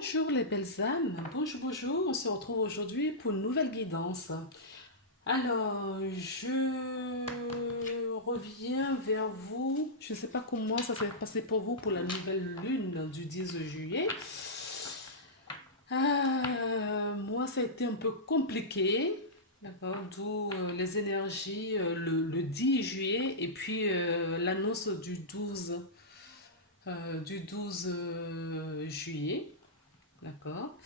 Bonjour les belles âmes, bonjour, bonjour, on se retrouve aujourd'hui pour une nouvelle guidance. Alors, je reviens vers vous, je ne sais pas comment ça s'est passé pour vous pour la nouvelle lune du 10 juillet. Moi, ça a été un peu compliqué, d'accord, d'où les énergies le 10 juillet et puis l'annonce du 12 juillet. D'accord.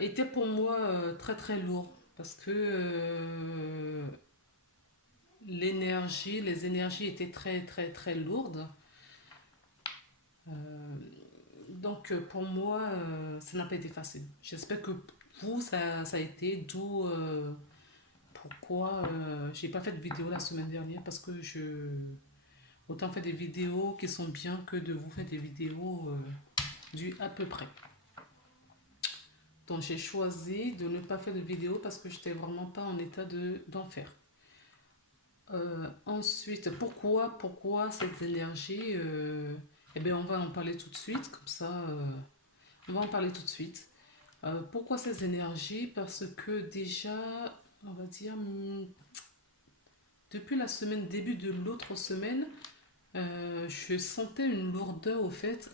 Était pour moi très très lourd parce que les énergies étaient très très très lourdes. Euh, donc pour moi, ça n'a pas été facile. J'espère que vous, ça a été, d'où pourquoi j'ai pas fait de vidéo la semaine dernière parce que autant faire des vidéos qui sont bien que de vous faire des vidéos du à peu près. Donc j'ai choisi de ne pas faire de vidéo parce que j'étais vraiment pas en état d'en faire. Ensuite, pourquoi cette énergie eh bien, on va en parler tout de suite, comme ça, on va en parler tout de suite. Pourquoi ces énergies? Parce que déjà, on va dire, depuis la semaine, début de l'autre semaine, je sentais une lourdeur au fait.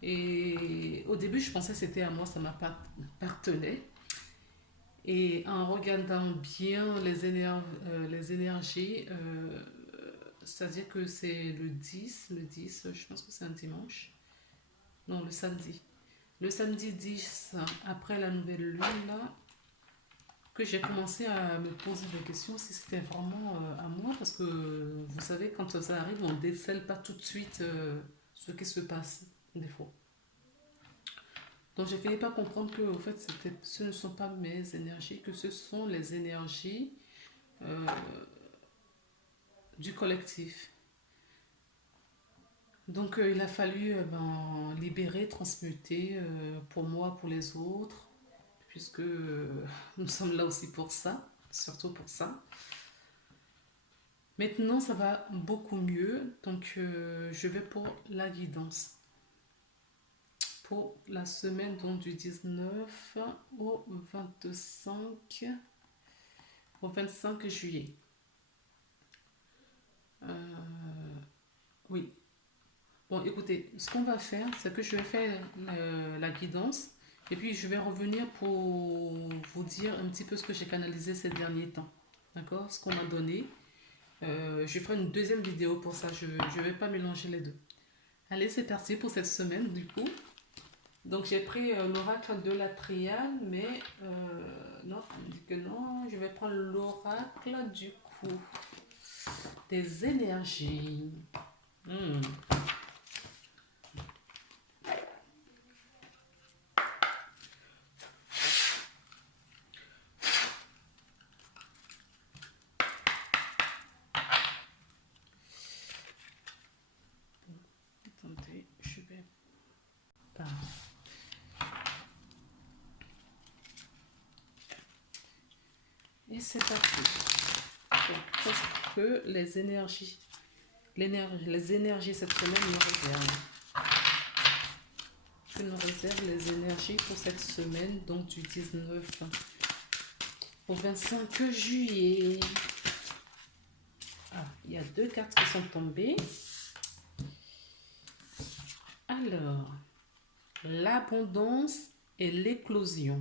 Et au début, je pensais que c'était à moi, ça m'appartenait. Et en regardant bien les énergies, c'est-à-dire que c'est le dix, je pense que c'est un dimanche, non, le samedi. Le samedi 10, après la nouvelle lune, là, que j'ai commencé à me poser des questions si c'était vraiment à moi, parce que vous savez, quand ça arrive, on ne décèle pas tout de suite ce qui se passe, des fois. Donc j'ai fini par comprendre que au fait, ce ne sont pas mes énergies, que ce sont les énergies euh, du collectif. Donc il a fallu libérer, transmuter pour moi, pour les autres, puisque nous sommes là aussi pour ça, surtout pour ça. Maintenant ça va beaucoup mieux, donc je vais pour la guidance. Pour la semaine donc, du 19 au 25, au 25 juillet. Oui. Bon, écoutez, ce qu'on va faire, c'est que je vais faire la guidance et puis je vais revenir pour vous dire un petit peu ce que j'ai canalisé ces derniers temps. D'accord? Ce qu'on m'a donné. Je ferai une deuxième vidéo pour ça. Je ne vais pas mélanger les deux. Allez, c'est parti pour cette semaine du coup. Donc j'ai pris l'oracle de la triade, mais non, on me dit que non. Je vais prendre l'oracle du coup des énergies. Hmm. Attendez, je vais pas. Et c'est parti. Qu'est-ce que les énergies cette semaine nous réservent? Que nous réservent les énergies pour cette semaine, donc du 19 au 25 juillet. Ah, il y a deux cartes qui sont tombées. Alors, l'abondance et l'éclosion.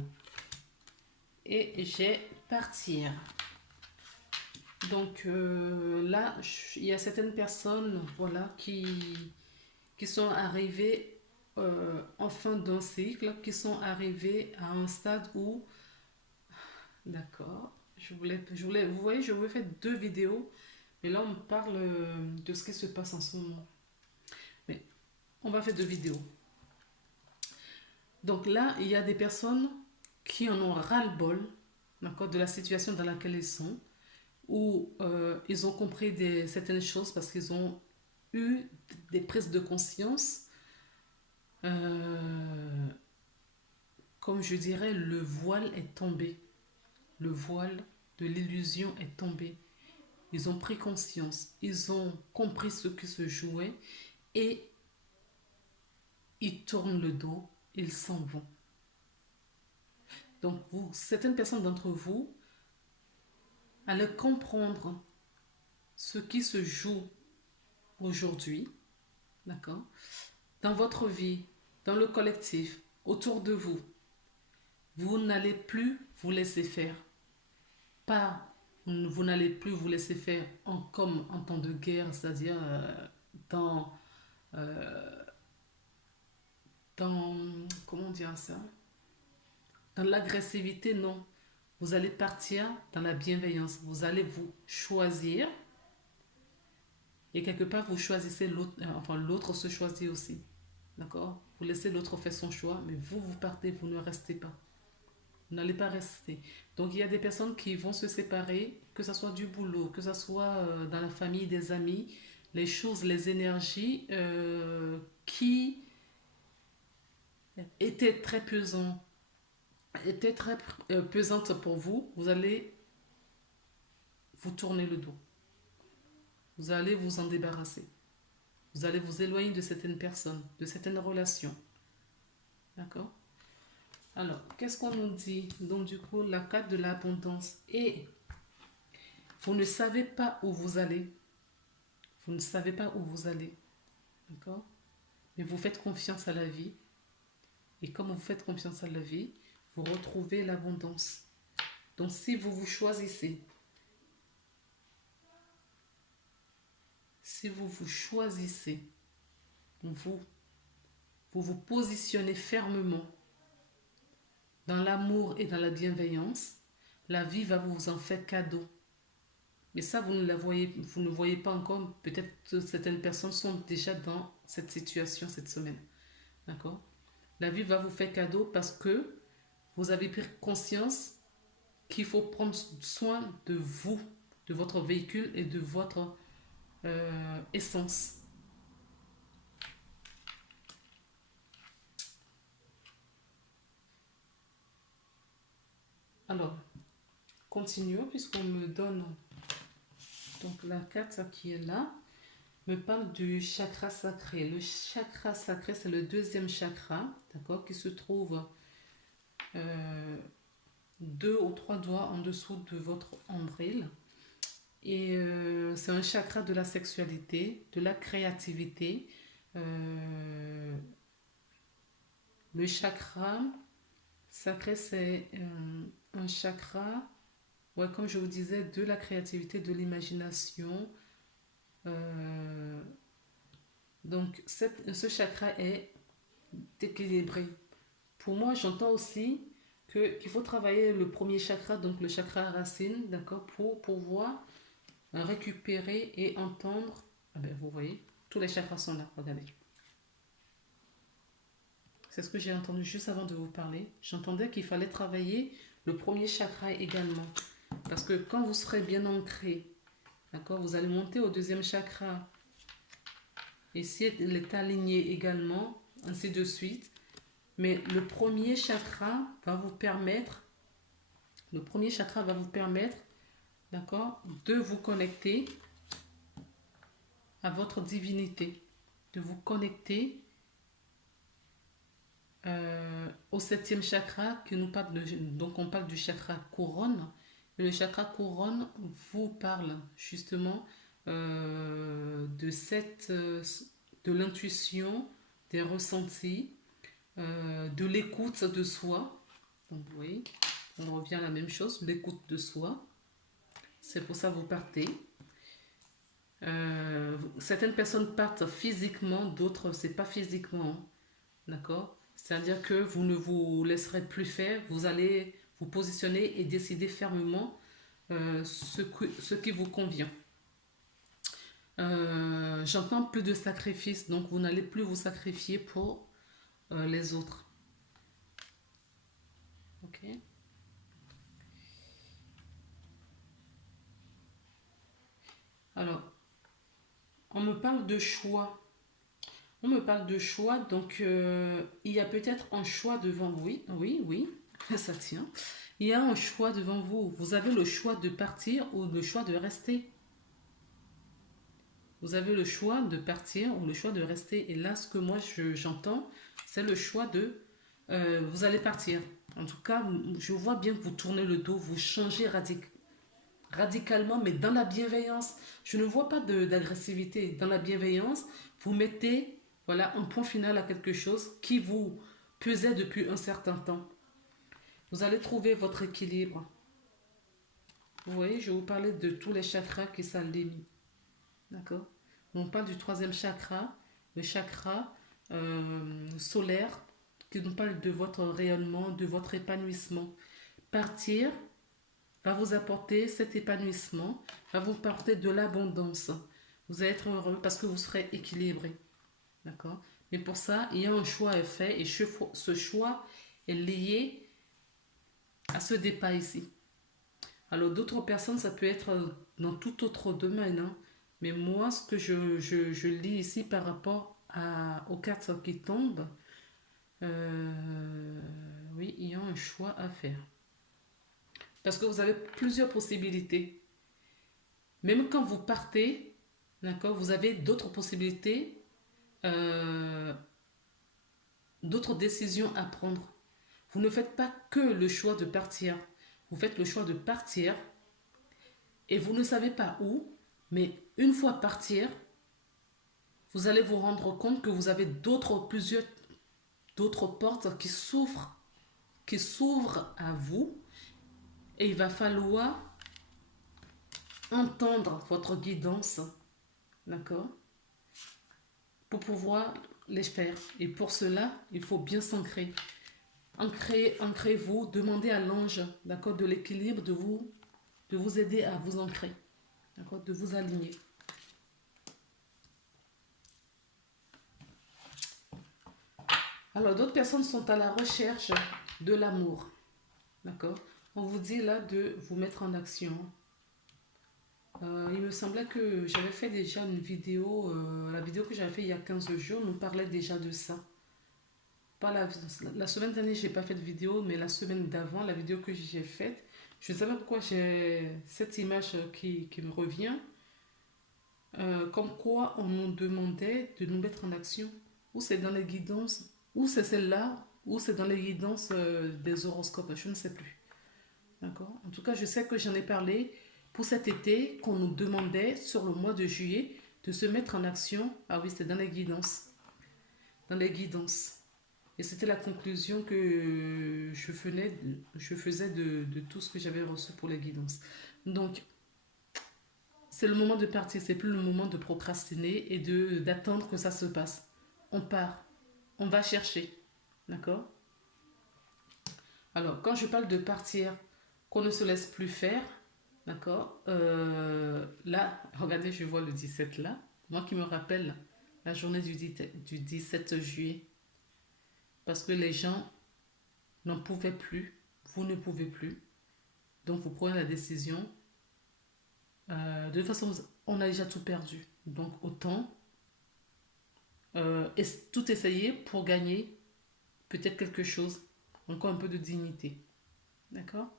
Et j'ai partir. Donc là, il y a certaines personnes voilà, qui sont arrivées en fin d'un cycle, qui sont arrivées à un stade où, d'accord, vous voyez, je voulais faire deux vidéos, mais là on me parle de ce qui se passe en ce moment. Mais on va faire deux vidéos. Donc là, il y a des personnes qui en ont ras-le-bol, d'accord, de la situation dans laquelle ils sont, où ils ont compris certaines choses parce qu'ils ont eu des prises de conscience. Euh, Comme je dirais, le voile est tombé. Le voile de l'illusion est tombé. Ils ont pris conscience. Ils ont compris ce qui se jouait et ils tournent le dos. Ils s'en vont. Donc, certaines personnes d'entre vous allaient comprendre ce qui se joue aujourd'hui, d'accord, dans votre vie, dans le collectif, autour de vous. Vous n'allez plus vous laisser faire. Pas, vous n'allez plus vous laisser faire comme en temps de guerre, c'est-à-dire dans, euh, dans, comment dire ça, dans l'agressivité, non. Vous allez partir dans la bienveillance. Vous allez vous choisir et quelque part vous choisissez l'autre, enfin l'autre se choisit aussi. D'accord. Vous laissez l'autre faire son choix, mais vous partez, vous ne restez pas. Vous n'allez pas rester. Donc il y a des personnes qui vont se séparer, que ce soit du boulot, que ce soit dans la famille, des amis, les choses, les énergies qui étaient très pesantes, étaient très pesantes pour vous, vous allez vous tourner le dos. Vous allez vous en débarrasser. Vous allez vous éloigner de certaines personnes, de certaines relations. D'accord. Alors, qu'est-ce qu'on nous dit? Donc, du coup, la carte de l'abondance. Et vous ne savez pas où vous allez. Vous ne savez pas où vous allez. D'accord. Mais vous faites confiance à la vie. Et comme vous faites confiance à la vie, vous retrouvez l'abondance. Donc, si vous vous choisissez, vous vous positionnez fermement dans l'amour et dans la bienveillance, la vie va vous en faire cadeau. Mais ça, vous ne voyez pas encore. Peut-être que certaines personnes sont déjà dans cette situation cette semaine. D'accord? La vie va vous faire cadeau parce que vous avez pris conscience qu'il faut prendre soin de vous, de votre véhicule et de votre essence. Alors, continuons puisqu'on me donne donc la carte qui est là me parle du chakra sacré. Le chakra sacré, c'est le deuxième chakra, d'accord, qui se trouve 2 ou 3 doigts en dessous de votre nombril. Et c'est un chakra de la sexualité, de la créativité. Le chakra sacré, c'est un chakra, ouais, comme je vous disais, de la créativité, de l'imagination. Euh, donc, ce chakra est équilibré. Pour moi, j'entends aussi qu'il faut travailler le premier chakra, donc le chakra racine, d'accord, pour pouvoir récupérer et entendre. Ah ben, vous voyez, tous les chakras sont là, regardez. C'est ce que j'ai entendu juste avant de vous parler. J'entendais qu'il fallait travailler le premier chakra également. Parce que quand vous serez bien ancré, d'accord, vous allez monter au deuxième chakra. Et si il est aligné également, ainsi de suite. Mais le premier chakra va vous permettre, d'accord, de vous connecter à votre divinité, de vous connecter au septième chakra que nous parle donc on parle du chakra couronne. Et le chakra couronne vous parle justement de l'intuition, des ressentis, de l'écoute de soi. Donc vous voyez, on revient à la même chose, l'écoute de soi. C'est pour ça que vous partez. Certaines personnes partent physiquement, d'autres c'est pas physiquement, d'accord. C'est-à-dire que vous ne vous laisserez plus faire, vous allez vous positionner et décider fermement ce qui vous convient. J'entends plus de sacrifices, donc vous n'allez plus vous sacrifier pour les autres. Ok. Alors, on me parle de choix. On me parle de choix, donc il y a peut-être un choix devant vous. Oui, oui, oui, ça tient. Il y a un choix devant vous. Vous avez le choix de partir ou le choix de rester. Vous avez le choix de partir ou le choix de rester. Et là, ce que moi j'entends, c'est le choix de... vous allez partir. En tout cas, je vois bien que vous tournez le dos, vous changez radicalement, mais dans la bienveillance. Je ne vois pas d'agressivité. Dans la bienveillance, vous mettez voilà, un point final à quelque chose qui vous pesait depuis un certain temps. Vous allez trouver votre équilibre. Vous voyez, je vous parlais de tous les chakras qui s'alignent. D'accord? On parle du troisième chakra, le chakra solaire, qui nous parle de votre rayonnement, de votre épanouissement. Partir va vous apporter cet épanouissement, va vous apporter de l'abondance. Vous allez être heureux parce que vous serez équilibré. D'accord? Mais pour ça, il y a un choix à faire et ce choix est lié à ce départ ici. Alors d'autres personnes, ça peut être dans tout autre domaine. Hein. Mais moi, ce que je lis ici par rapport aux cartes qui tombent, oui, il y a un choix à faire. Parce que vous avez plusieurs possibilités. Même quand vous partez, d'accord, vous avez d'autres possibilités, d'autres décisions à prendre. Vous ne faites pas que le choix de partir. Vous faites le choix de partir et vous ne savez pas où, mais une fois partir, vous allez vous rendre compte que vous avez plusieurs d'autres portes qui s'ouvrent à vous et il va falloir entendre votre guidance, d'accord, pour pouvoir les faire. Et pour cela, il faut bien s'ancrer. Ancrez-vous, demandez à l'ange, d'accord, de l'équilibre, de vous aider à vous ancrer, d'accord, de vous aligner. Alors, d'autres personnes sont à la recherche de l'amour, d'accord. On vous dit là de vous mettre en action. Il me semblait que j'avais fait déjà une vidéo, la vidéo que j'avais fait il y a 15 jours nous parlait déjà de ça. Pas la semaine dernière, je n'ai pas fait de vidéo, mais la semaine d'avant, la vidéo que j'ai faite, je ne sais pas pourquoi j'ai cette image qui me revient, comme quoi on nous demandait de nous mettre en action. Ou c'est dans les guidances, ou c'est celle-là, ou c'est dans les guidances des horoscopes, je ne sais plus. D'accord. En tout cas, je sais que j'en ai parlé pour cet été, qu'on nous demandait sur le mois de juillet de se mettre en action. Ah oui, c'était dans les guidances. Dans les guidances. Et c'était la conclusion que je faisais de tout ce que j'avais reçu pour les guidances. Donc, c'est le moment de partir. C'est plus le moment de procrastiner et d'attendre que ça se passe. On part. On va chercher. D'accord? Alors, quand je parle de partir, qu'on ne se laisse plus faire, d'accord, là, regardez, je vois le 17 là. Moi qui me rappelle la journée du 17 juillet. Parce que les gens n'en pouvaient plus, vous ne pouvez plus. Donc vous prenez la décision. De toute façon, on a déjà tout perdu. Donc autant tout essayer pour gagner peut-être quelque chose, encore un peu de dignité. D'accord?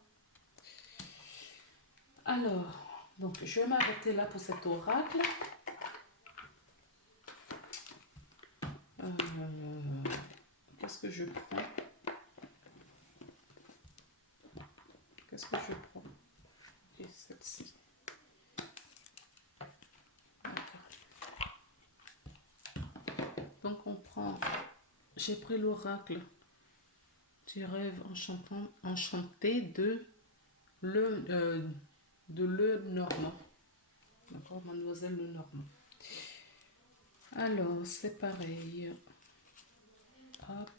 Alors, donc je vais m'arrêter là pour cet oracle. Qu'est-ce que je prends? Qu'est-ce que je prends? Et celle-ci. Donc on prend, j'ai pris l'oracle du rêve enchanté de Lenormand. D'accord, mademoiselle Lenormand. Alors c'est pareil. Hop.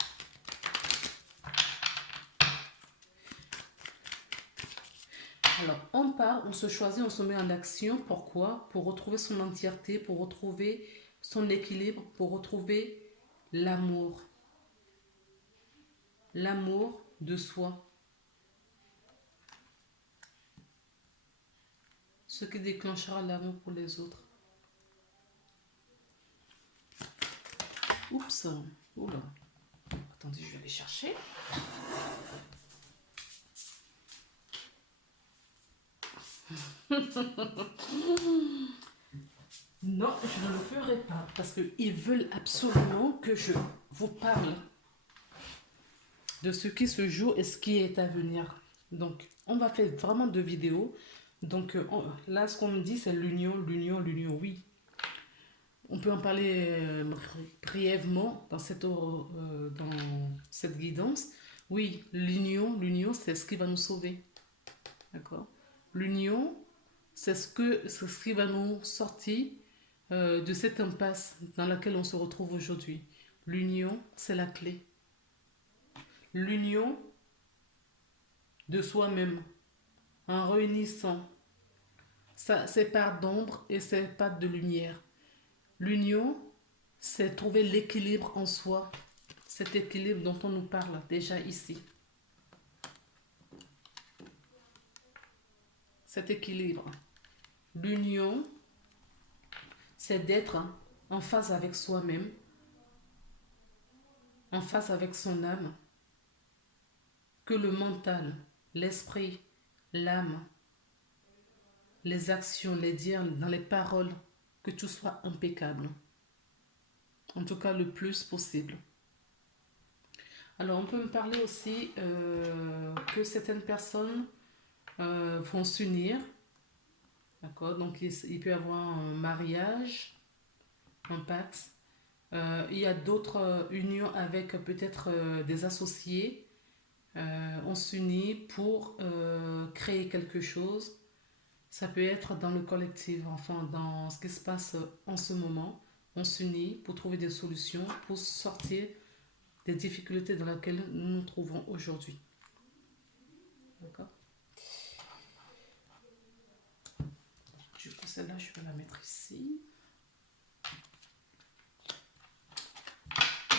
Alors on part, on se choisit, on se met en action. Pourquoi? Pour retrouver son entièreté, pour retrouver son équilibre, pour retrouver l'amour. L'amour de soi. Ce qui déclenchera l'amour pour les autres. Oups. Oula. Attendez, je vais aller chercher. Non, je ne le ferai pas parce qu'ils veulent absolument que je vous parle de ce qui se joue et ce qui est à venir. Donc, on va faire vraiment deux vidéos. Donc, là, ce qu'on me dit, c'est l'union, l'union, l'union. Oui, on peut en parler brièvement dans cette guidance. Oui, l'union, l'union, c'est ce qui va nous sauver. D'accord? L'union, c'est ce qui va nous sortir de cette impasse dans laquelle on se retrouve aujourd'hui. L'union, c'est la clé. L'union de soi-même, en réunissant ses parts d'ombre et ses parts de lumière. L'union, c'est trouver l'équilibre en soi, cet équilibre dont on nous parle déjà ici. Cet équilibre. L'union, c'est d'être en phase avec soi-même, en phase avec son âme, que le mental, l'esprit, l'âme, les actions, les dires, dans les paroles, que tout soit impeccable. En tout cas, le plus possible. Alors, on peut me parler aussi que certaines personnes vont s'unir. D'accord? Donc, il peut y avoir un mariage, un pacte. Il y a d'autres unions avec peut-être des associés. On s'unit pour créer quelque chose. Ça peut être dans le collectif, enfin dans ce qui se passe en ce moment. On s'unit pour trouver des solutions, pour sortir des difficultés dans lesquelles nous nous trouvons aujourd'hui. D'accord? Du coup, celle-là, je vais la mettre ici.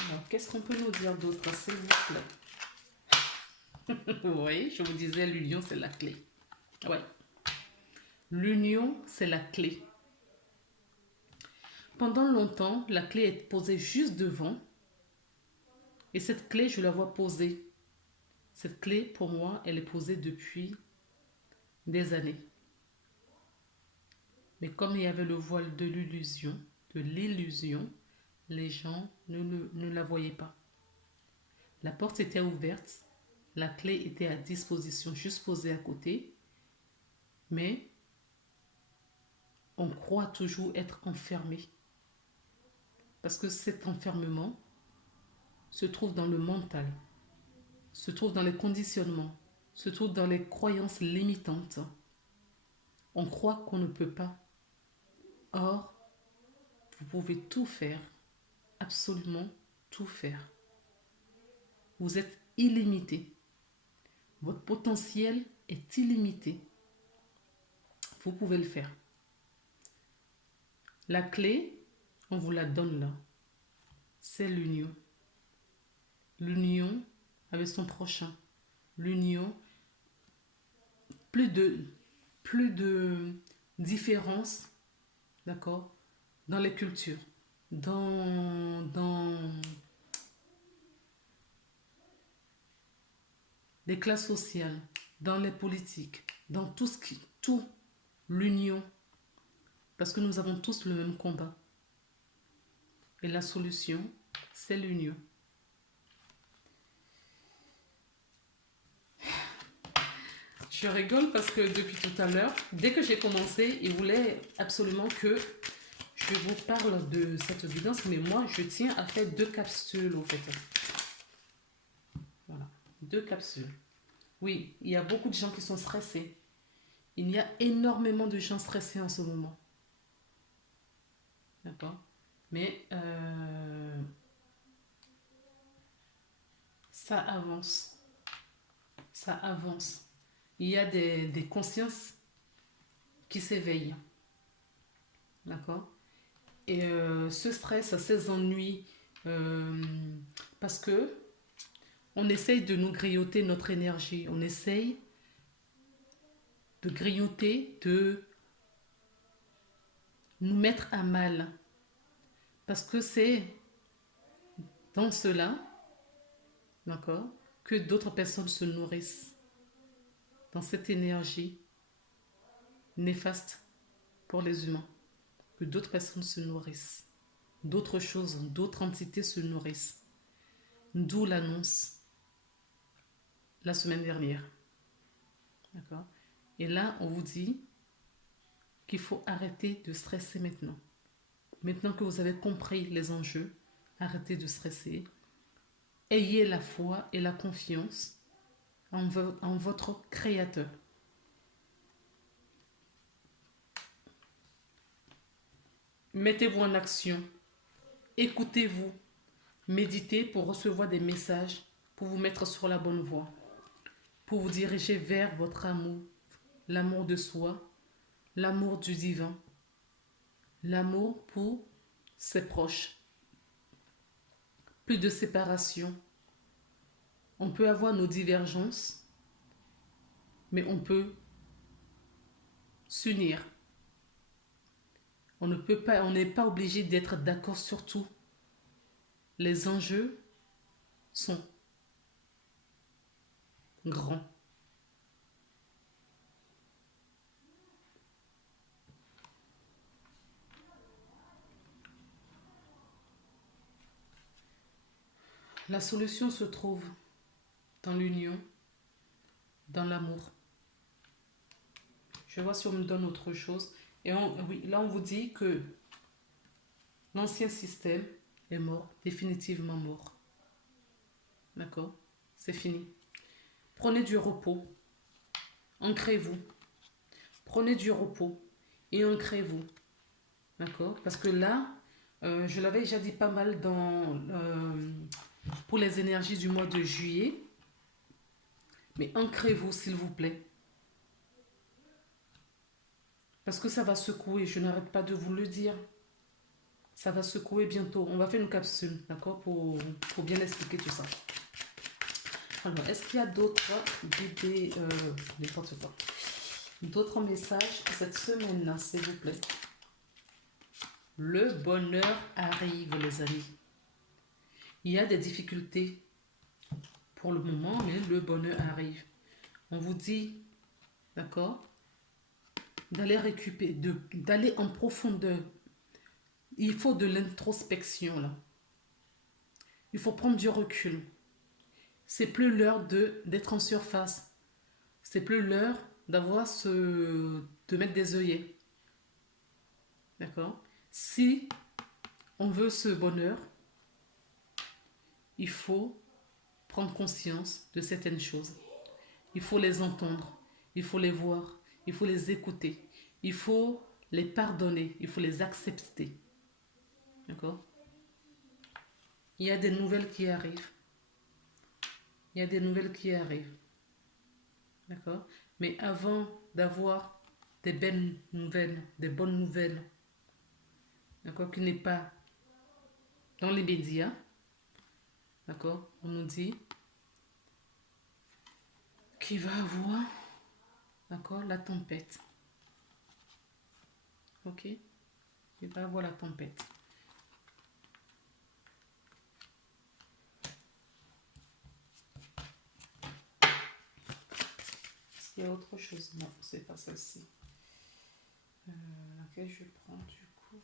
Alors, qu'est-ce qu'on peut nous dire d'autre, s'il vous plaît? Oui, je vous disais, l'union, c'est la clé. Oui. L'union, c'est la clé. Pendant longtemps, la clé est posée juste devant. Et cette clé, je la vois posée. Cette clé, pour moi, elle est posée depuis des années. Mais comme il y avait le voile de l'illusion, les gens ne la voyaient pas. La porte était ouverte, la clé était à disposition, juste posée à côté, mais on croit toujours être enfermé. Parce que cet enfermement se trouve dans le mental, se trouve dans les conditionnements, se trouve dans les croyances limitantes. On croit qu'on ne peut pas. Or, vous pouvez tout faire, absolument tout faire. Vous êtes illimité. Votre potentiel est illimité. Vous pouvez le faire. La clé, on vous la donne là. C'est l'union. L'union avec son prochain. L'union, plus de différence, d'accord, dans les cultures, dans les classes sociales, dans les politiques, dans tout, l'union, parce que nous avons tous le même combat. Et la solution, c'est l'union. Je rigole parce que depuis tout à l'heure, dès que j'ai commencé, il voulait absolument que je vous parle de cette guidance, mais moi, je tiens à faire 2 capsules, au fait. Voilà, 2 capsules. Oui, il y a beaucoup de gens qui sont stressés. Il y a énormément de gens stressés en ce moment. D'accord? Mais ça avance. Ça avance. Il y a des consciences qui s'éveillent. D'accord? Et ce stress, ces ennuis, parce que on essaye de nous grignoter notre énergie. On essaye de grignoter, de nous mettre à mal. Parce que c'est dans cela, d'accord, que d'autres personnes se nourrissent. Dans cette énergie néfaste pour les humains. Que d'autres personnes se nourrissent. D'autres choses, d'autres entités se nourrissent. D'où l'annonce la semaine dernière. D'accord? Et là, on vous dit qu'il faut arrêter de stresser maintenant. Maintenant que vous avez compris les enjeux, arrêtez de stresser. Ayez la foi et la confiance en votre Créateur. Mettez-vous en action. Écoutez-vous. Méditez pour recevoir des messages, pour vous mettre sur la bonne voie, pour vous diriger vers votre amour, l'amour de soi, l'amour du divin, l'amour pour ses proches. Plus de séparation. On peut avoir nos divergences, mais on peut s'unir. On n'est pas obligé d'être d'accord sur tout. Les enjeux sont grands. La solution se trouve dans l'union, dans l'amour. Je vais voir si on me donne autre chose. Et oui, là, on vous dit que l'ancien système est mort, définitivement mort. D'accord? C'est fini. Prenez du repos. Ancrez-vous. Prenez du repos et ancrez-vous. D'accord? Parce que là, je l'avais déjà dit pas mal pour les énergies du mois de juillet. Mais ancrez-vous, s'il vous plaît. Parce que ça va secouer, je n'arrête pas de vous le dire. Ça va secouer bientôt. On va faire une capsule, d'accord, pour bien expliquer tout ça. Alors, est-ce qu'il y a d'autres idées, n'importe quoi, d'autres messages cette semaine-là, s'il vous plaît? Le bonheur arrive, les amis. Il y a des difficultés pour le moment, mais le bonheur arrive. On vous dit, d'accord, d'aller récupérer, d'aller en profondeur. Il faut de l'introspection, là. Il faut prendre du recul. C'est plus l'heure d'être en surface. C'est plus l'heure de mettre des œillets. D'accord? Si on veut ce bonheur, il faut prendre conscience de certaines choses. Il faut les entendre, il faut les voir, il faut les écouter, il faut les pardonner, il faut les accepter. D'accord? Il y a des nouvelles qui arrivent. Il y a des nouvelles qui arrivent. D'accord? Mais avant d'avoir des belles nouvelles, des bonnes nouvelles, d'accord, qui n'est pas dans les médias, d'accord, on nous dit qu'il va avoir, d'accord, la tempête. Ok? Il va avoir la tempête. Est-ce qu'il y a autre chose? Non, c'est pas celle-ci. Ok, je prends du coup.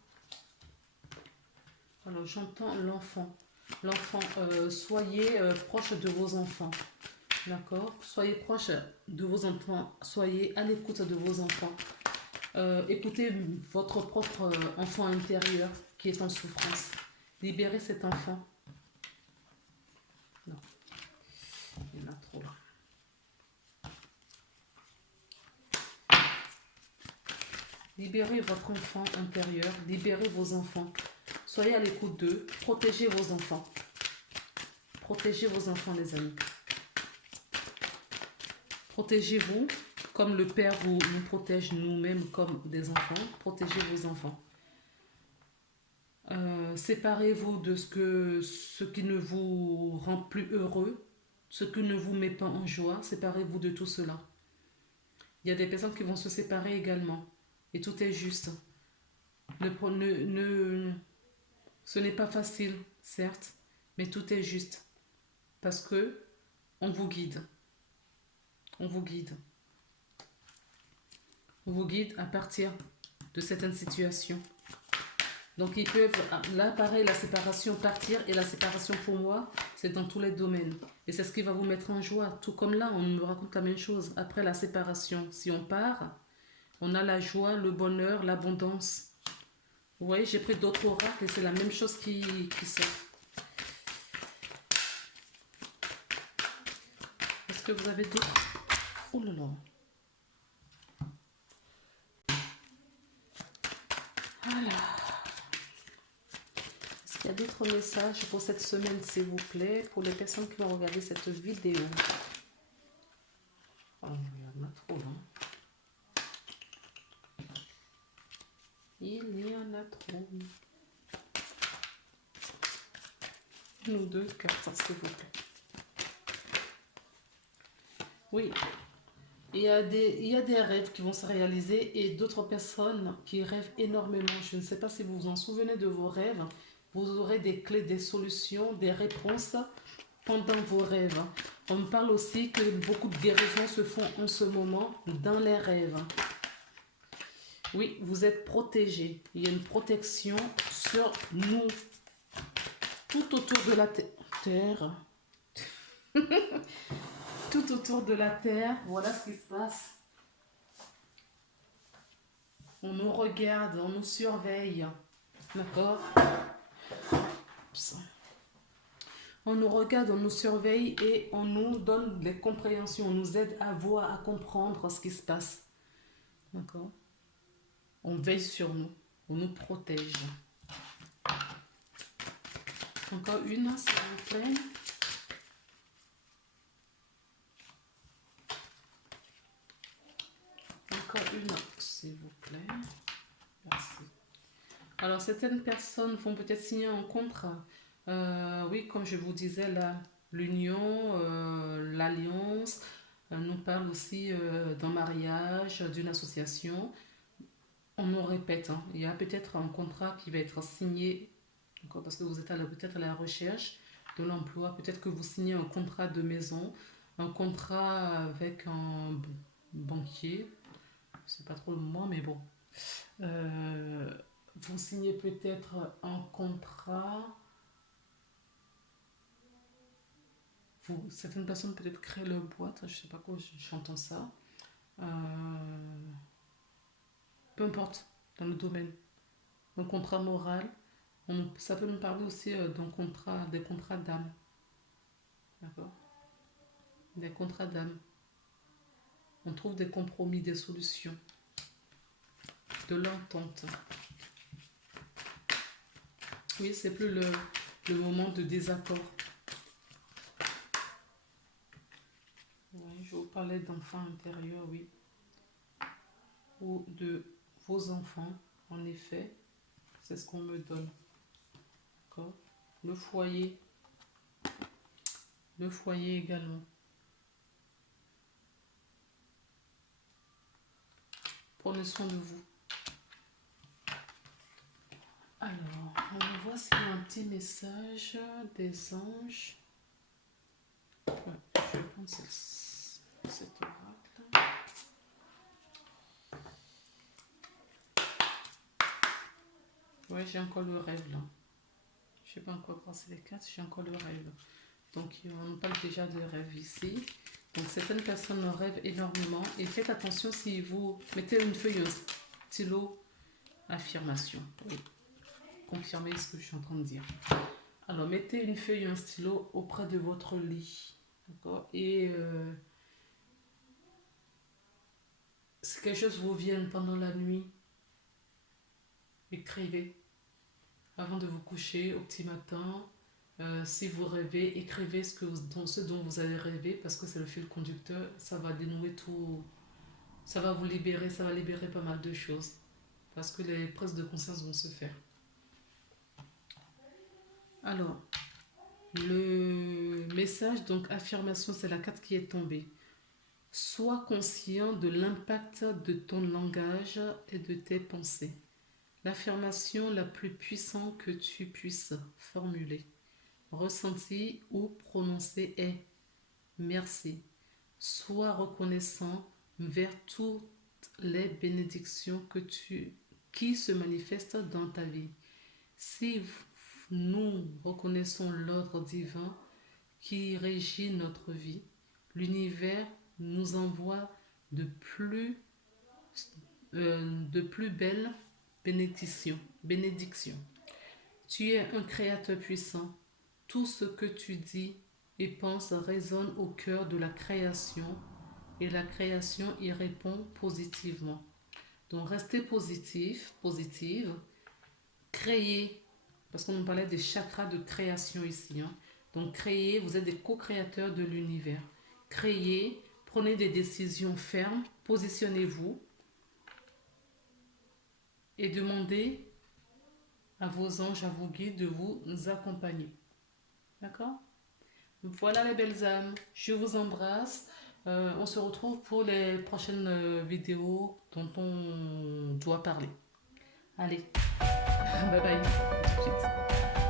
Alors, j'entends l'enfant. L'enfant, soyez proche de vos enfants. D'accord? Soyez proche de vos enfants. Soyez à l'écoute de vos enfants. Écoutez votre propre enfant intérieur qui est en souffrance. Libérez cet enfant. Non, il y en a trop là. Libérez votre enfant intérieur. Libérez vos enfants. Soyez à l'écoute d'eux. Protégez vos enfants. Protégez vos enfants, les amis. Protégez-vous comme le Père nous protège nous-mêmes comme des enfants. Protégez vos enfants. Séparez-vous de ce qui ne vous rend plus heureux, ce qui ne vous met pas en joie. Séparez-vous de tout cela. Il y a des personnes qui vont se séparer également. Et tout est juste. Ce n'est pas facile, certes, mais tout est juste. Parce que on vous guide. On vous guide. On vous guide à partir de certaines situations. Donc ils peuvent, là pareil, la séparation partir, et la séparation pour moi, c'est dans tous les domaines. Et c'est ce qui va vous mettre en joie. Tout comme là, on me raconte la même chose. Après la séparation, si on part, on a la joie, le bonheur, l'abondance. Vous voyez, j'ai pris d'autres oracles et c'est la même chose qui sort. Est-ce que vous avez d'autres? Oh là là. Voilà. Est-ce qu'il y a d'autres messages pour cette semaine, s'il vous plaît, pour les personnes qui vont regarder cette vidéo? Oh, il y en a trop, hein. Il y en a trop. Une ou deux cartes, s'il vous plaît. Oui, il y a des rêves qui vont se réaliser et d'autres personnes qui rêvent énormément. Je ne sais pas si vous vous en souvenez de vos rêves. Vous aurez des clés, des solutions, des réponses pendant vos rêves. On me parle aussi que beaucoup de guérisons se font en ce moment dans les rêves. Oui, vous êtes protégés. Il y a une protection sur nous. Tout autour de la terre. Tout autour de la terre. Voilà ce qui se passe. On nous regarde, on nous surveille. D'accord? On nous regarde, on nous surveille et on nous donne des compréhensions. On nous aide à voir, à comprendre ce qui se passe. D'accord? On veille sur nous. On nous protège. Encore une, s'il vous plaît. Encore une, s'il vous plaît. Merci. Alors, certaines personnes vont peut-être signer un contrat. Oui, comme je vous disais là, l'union, l'alliance, nous parle aussi d'un mariage, d'une association. On nous répète, hein, il y a peut-être un contrat qui va être signé, parce que vous êtes peut-être à la recherche de l'emploi. Peut-être que vous signez un contrat de maison, un contrat avec un banquier. Je ne sais pas trop le moment, mais bon. Vous signez peut-être un contrat. Certaines personnes peut-être créent leur boîte, je ne sais pas quoi, j'entends ça. Euh, peu importe, dans le domaine. Un contrat moral. Ça peut nous parler aussi des contrats d'âme. D'accord? Des contrats d'âme. On trouve des compromis, des solutions, de l'entente. Oui, c'est plus le moment de désaccord. Oui, je vous parlais d'enfants intérieurs, oui. Ou de vos enfants, en effet. C'est ce qu'on me donne. D'accord? Le foyer. Le foyer également. Prenez soin de vous. Alors, on va voir s'il y a un petit message des anges. Ouais, je vais prendre cet oracle. Ouais, j'ai encore le rêve là. Je ne sais pas encore passer les cartes, j'ai encore le rêve. Donc, on nous parle déjà de rêve ici. Donc, certaines personnes rêvent énormément. Et faites attention si vous mettez une feuille, un stylo, affirmation. Oui, confirmez ce que je suis en train de dire. Alors, mettez une feuille et un stylo auprès de votre lit. D'accord? Et si quelque chose vous vient pendant la nuit, écrivez. Avant de vous coucher, au petit matin, si vous rêvez, écrivez ce dont vous allez rêver, parce que c'est le fil conducteur. Ça va dénouer tout. Ça va vous libérer, ça va libérer pas mal de choses. Parce que les prises de conscience vont se faire. Alors, le message, donc affirmation, c'est la carte qui est tombée. Sois conscient de l'impact de ton langage et de tes pensées. L'affirmation la plus puissante que tu puisses formuler, ressentir ou prononcer est merci. Sois reconnaissant vers toutes les bénédictions qui se manifestent dans ta vie. Si nous reconnaissons l'ordre divin qui régit notre vie, l'univers nous envoie de plus, de plus belles bénédictions. Tu es un créateur puissant. Tout ce que tu dis et penses résonne au cœur de la création et la création y répond positivement. Donc restez positif, positive, créez, parce qu'on nous parlait des chakras de création ici. Donc créez, vous êtes des co-créateurs de l'univers. Créez, prenez des décisions fermes, positionnez-vous et demandez à vos anges, à vos guides de vous accompagner. D'accord? Voilà les belles âmes, je vous embrasse. On se retrouve pour les prochaines vidéos dont on doit parler. Allez, bye bye. À tout de suite.